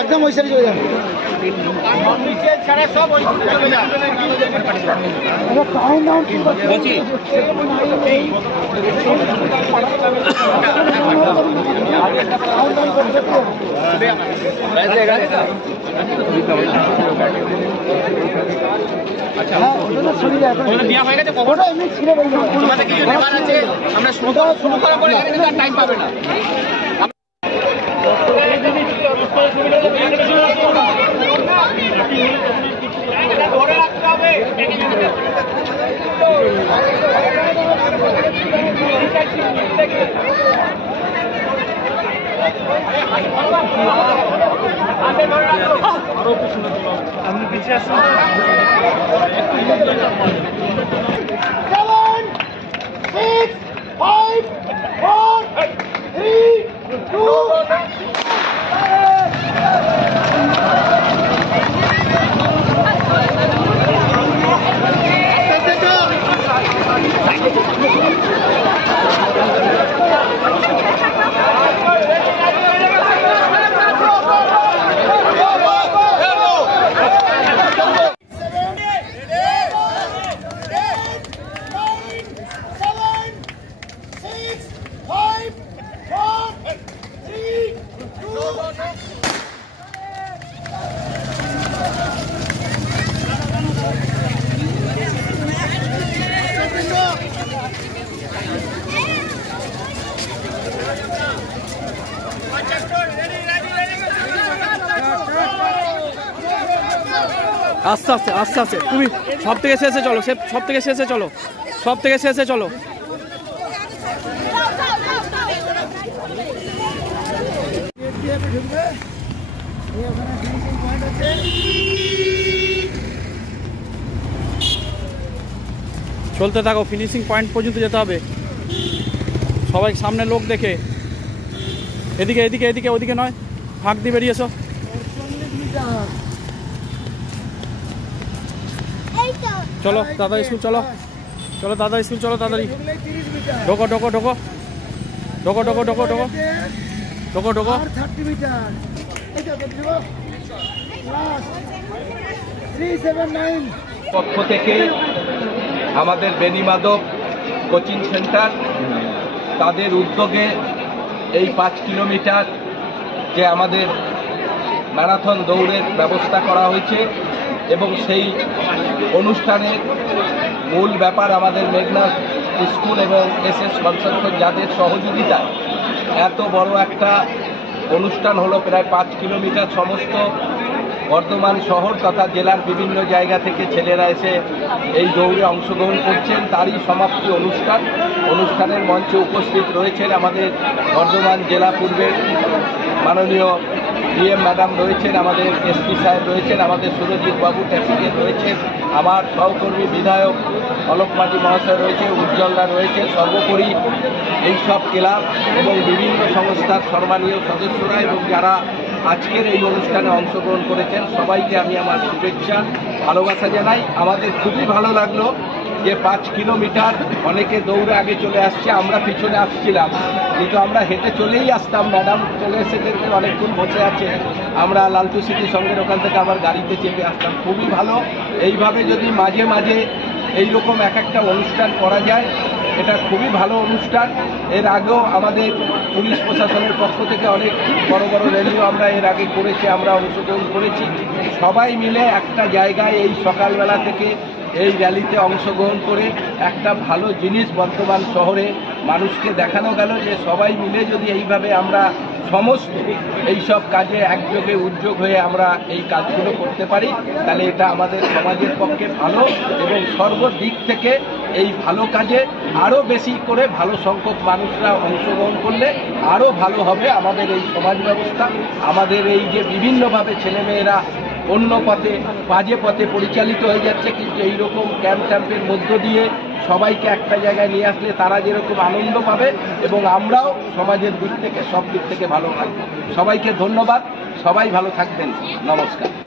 একদম ওই সাইডে চলে যান। আমরা শুরু করার পরে টাইম পাবে না। ধরে রাখতে হবে। আপনি পিছিয়ে আসুন। 7, 6, 5, 4, 3, 2, আস্তে আস্তে আস্তে আস্তে তুমি সব থেকে শেষে চলো, সব থেকে শেষে চলো, সব থেকে শেষে চলো। চলতে থাকো, ফিনিশিং পয়েন্ট পর্যন্ত যেতে হবে। সবাই সামনে লোক দেখে, এদিকে এদিকে এদিকে ওদিকে নয়, ফাঁক দিয়ে বেরিয়ে এসো। চলো দাদা স্কুল চলো, চলো দাদা স্কুল চলো, তাড়াতাড়ি ঢোকো ঢোকো ঢোকো ঢোকো ঢোকো ঢোকো ঢোকো ঢোকো ঢোকো। পক্ষ থেকে আমাদের বেনিমাধব কোচিং সেন্টার তাদের উদ্যোগে এই 5 কিলোমিটার যে আমাদের ম্যারাথন দৌড়ের ব্যবস্থা করা হয়েছে এবং সেই অনুষ্ঠানের মূল ব্যাপার আমাদের মেঘনাথ স্কুল এবং এসএস কনসার্টের যাদের সহযোগিতা এত বড় একটা অনুষ্ঠান হলো। প্রায় 5 কিলোমিটার সমস্ত বর্ধমান শহর তথা জেলার বিভিন্ন জায়গা থেকে ছেলেরা এসে এই দৌড়ে অংশগ্রহণ করছেন। তারই সমাপ্তি অনুষ্ঠানের মঞ্চে উপস্থিত রয়েছেন আমাদের বর্ধমান জেলা পূর্বের মাননীয় ডিএম ম্যাডাম রয়েছেন, আমাদের এসপি সাহেব রয়েছেন, আমাদের সুরজিৎ বাবু ট্যাক্সিকেট রয়েছেন, আমার সহকর্মী বিধায়ক অলোক মাঝি মহাশয় রয়েছে, উজ্জ্বলদা রয়েছে, সর্বোপরি এইসব ক্লাব এবং বিভিন্ন সংস্থার সম্মানীয় সদস্যরা এবং যারা আজকের এই অনুষ্ঠানে অংশগ্রহণ করেছেন সবাইকে আমি আমার শুভেচ্ছা ভালোবাসা জানাই। আমাদের খুবই ভালো লাগলো যে 5 কিলোমিটার অনেকে দৌড়ে আগে চলে আসছে, আমরা পিছনে আসছিলাম কিন্তু আমরা হেঁটে চলেই আসতাম। ম্যাডাম চলে এসেছেন, অনেকক্ষণ বসে আছে, আমরা লালটু সিটির সঙ্গে ওখান থেকে আবার গাড়িতে চেপে আসতাম। খুবই ভালো, এইভাবে যদি মাঝে মাঝে এইরকম এক একটা অনুষ্ঠান করা যায় এটা খুবই ভালো অনুষ্ঠান। এর আগেও আমাদের পুলিশ প্রশাসনের পক্ষ থেকে অনেক বড় বড় র্যালিও আমরা এর আগে করেছি, আমরা অংশগ্রহণ করেছি। সবাই মিলে একটা জায়গায় এই সকালবেলা থেকে এই র্যালিতে অংশগ্রহণ করে একটা ভালো জিনিস বর্তমান শহরে মানুষকে দেখানো গেল যে সবাই মিলে যদি এইভাবে আমরা সমস্ত এইসব কাজে একযোগে উদ্যোগ হয়ে আমরা এই কাজগুলো করতে পারি তাহলে এটা আমাদের সমাজের পক্ষে ভালো এবং সর্বদিক থেকে এই ভালো কাজে আরও বেশি করে ভালো সংখ্যক মানুষরা অংশগ্রহণ করলে আরও ভালো হবে আমাদের এই সমাজ ব্যবস্থা। আমাদের এই যে বিভিন্নভাবে ছেলেমেয়েরা অন্য পথে বাজে পথে পরিচালিত হয়ে যাচ্ছে, কিন্তু এইরকম ক্যাম্পের মধ্য দিয়ে সবাইকে একটা জায়গায় নিয়ে আসলে তারা যেরকম আনন্দ পাবে এবং আমরাও সমাজের দিক থেকে সব দিক থেকে ভালো থাকবো। সবাইকে ধন্যবাদ, সবাই ভালো থাকবেন, নমস্কার।